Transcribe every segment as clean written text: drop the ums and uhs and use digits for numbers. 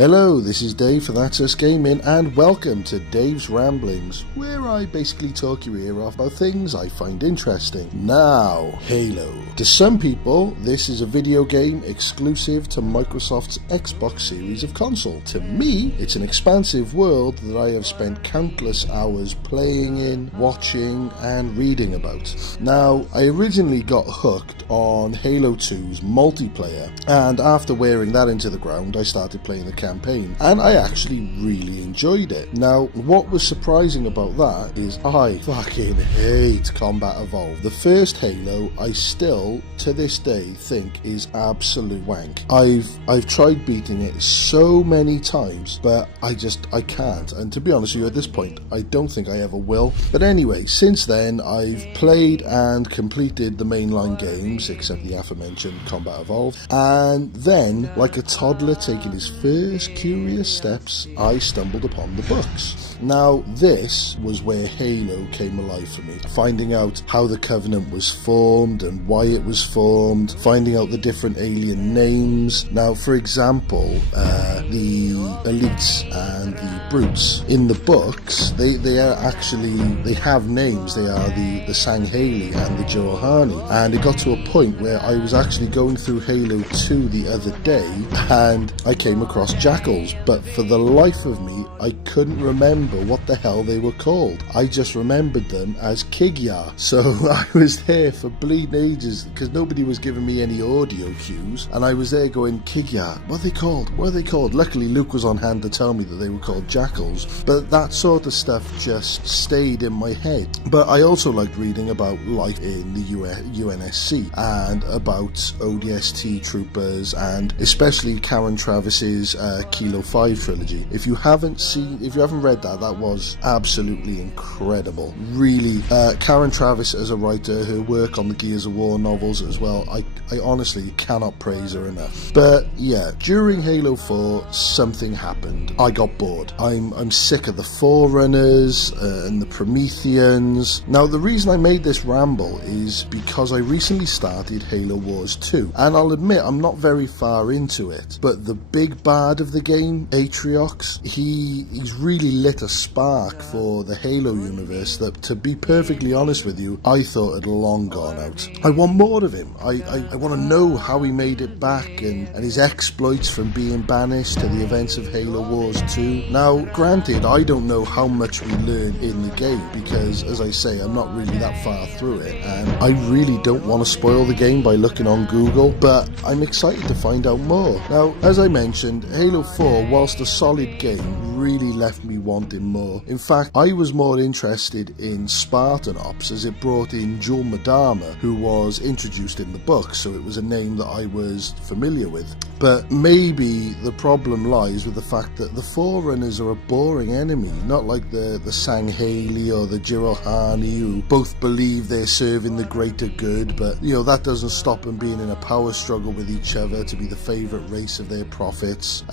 Hello, this is Dave for That's Us Gaming, and welcome to Dave's Ramblings, where I basically talk your ear off about things I find interesting. Now, Halo. To some people, this is a video game exclusive to Microsoft's Xbox series of console. To me, it's an expansive world that I have spent countless hours playing in, watching, and reading about. Now, I originally got hooked on Halo 2's multiplayer, and after wearing that into the ground, I started playing the campaign, and I actually really enjoyed it. Now, what was surprising about that is I fucking hate Combat Evolved. The first Halo, I still, to this day, think is absolute wank. I've tried beating it so many times, but I can't. And to be honest with you, at this point, I don't think I ever will. But anyway, since then, I've played and completed the mainline games, except the aforementioned Combat Evolved. And then, like a toddler taking his first curious steps, I stumbled upon the books. Now, this was where Halo came alive for me. Finding out how the Covenant was formed and why it was formed, finding out the different alien names. Now, for example, the Elites and the Brutes in the books, they have names. They are the Sangheili and the Jorohani. And it got to a point where I was actually going through Halo 2 the other day, and I came across Jackals, but for the life of me, I couldn't remember what the hell they were called. I just remembered them as Kigyar. So I was there for bleeding ages because nobody was giving me any audio cues, and I was there going, Kigyar, what are they called? What are they called? Luckily, Luke was on hand to tell me that they were called Jackals, but that sort of stuff just stayed in my head. But I also liked reading about life in the UNSC and about ODST troopers, and especially Karen Travis's Kilo 5 trilogy. If you haven't read that was absolutely incredible. Really, Karen Travis as a writer, her work on the Gears of War novels as well, I honestly cannot praise her enough. But yeah, during Halo 4, something happened. I got bored. I'm sick of the Forerunners and the Prometheans. Now, the reason I made this ramble is because I recently started Halo Wars 2, and I'll admit I'm not very far into it, but the big bad of the game, Atriox, he's really lit a spark for the Halo universe that, to be perfectly honest with you, I thought had long gone out. I want more of him. I want to know how he made it back and his exploits from being banished to the events of Halo Wars 2. Now, granted, I don't know how much we learn in the game because, as I say, I'm not really that far through it, and I really don't want to spoil the game by looking on Google, but I'm excited to find out more. Now, as I mentioned, Halo 4, whilst a solid game, really left me wanting more. In fact, I was more interested in Spartan Ops, as it brought in Jul Madama, who was introduced in the book, so it was a name that I was familiar with. But maybe the problem lies with the fact that the Forerunners are a boring enemy, not like the Sangheili or the Jorohani, who both believe they're serving the greater good, but that doesn't stop them being in a power struggle with each other to be the favourite race of their prophets,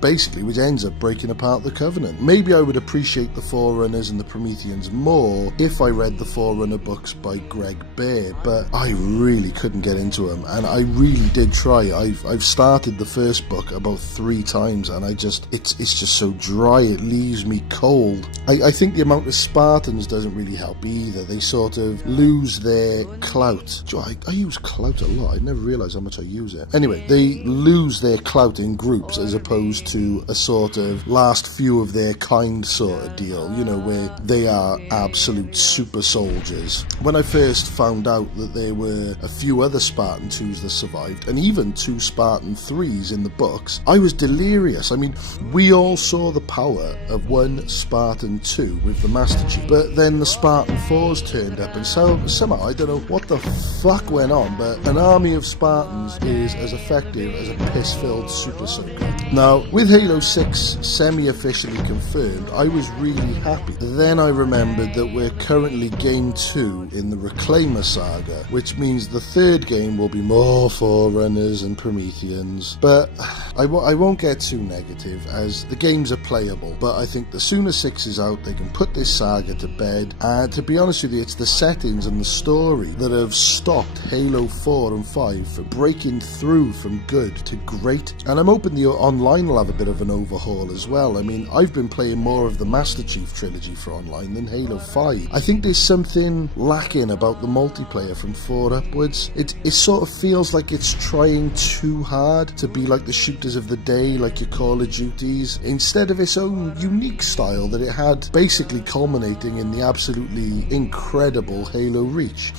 basically, which ends up breaking apart the Covenant. Maybe I would appreciate the Forerunners and the Prometheans more if I read the Forerunner books by Greg Bear, but I really couldn't get into them, and I really did try. I've started the first book about 3 times, and it's just so dry, it leaves me cold. I think the amount of Spartans doesn't really help either. They sort of lose their clout. I use clout a lot. I never realised how much I use it. Anyway, they lose their clout in groups as opposed to a sort of last few of their kind sort of deal, where they are absolute super soldiers. When I first found out that there were a few other Spartan 2s that survived, and even 2 Spartan 3s in the books, I was delirious. I mean, we all saw the power of one Spartan 2 with the Master Chief, but then the Spartan 4s turned up, and somehow, I don't know what the fuck went on, but an army of Spartans is as effective as a piss-filled super soaker. Now, with Halo 6 semi-officially confirmed, I was really happy. Then I remembered that we're currently Game 2 in the Reclaimer saga, which means the third game will be more Forerunners and Prometheans. But I won't get too negative, as the games are playable, but I think the sooner 6 is out, they can put this saga to bed, and to be honest with you, it's the settings and the story that have stopped Halo 4 and 5 from breaking through from good to great. And I'm hoping on online will have a bit of an overhaul as well. I mean, I've been playing more of the Master Chief trilogy for online than Halo 5. I think there's something lacking about the multiplayer from 4 upwards. It sort of feels like it's trying too hard to be like the shooters of the day, like your Call of Duties, instead of its own unique style that it had, basically culminating in the absolutely incredible Halo Reach.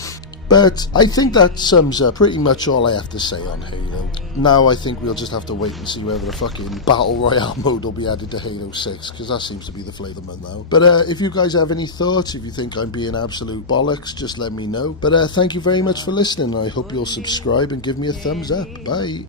But I think that sums up pretty much all I have to say on Halo. Now I think we'll just have to wait and see whether the fucking Battle Royale mode will be added to Halo 6, because that seems to be the flavour month now. But if you guys have any thoughts, if you think I'm being absolute bollocks, just let me know. But thank you very much for listening, and I hope you'll subscribe and give me a thumbs up. Bye.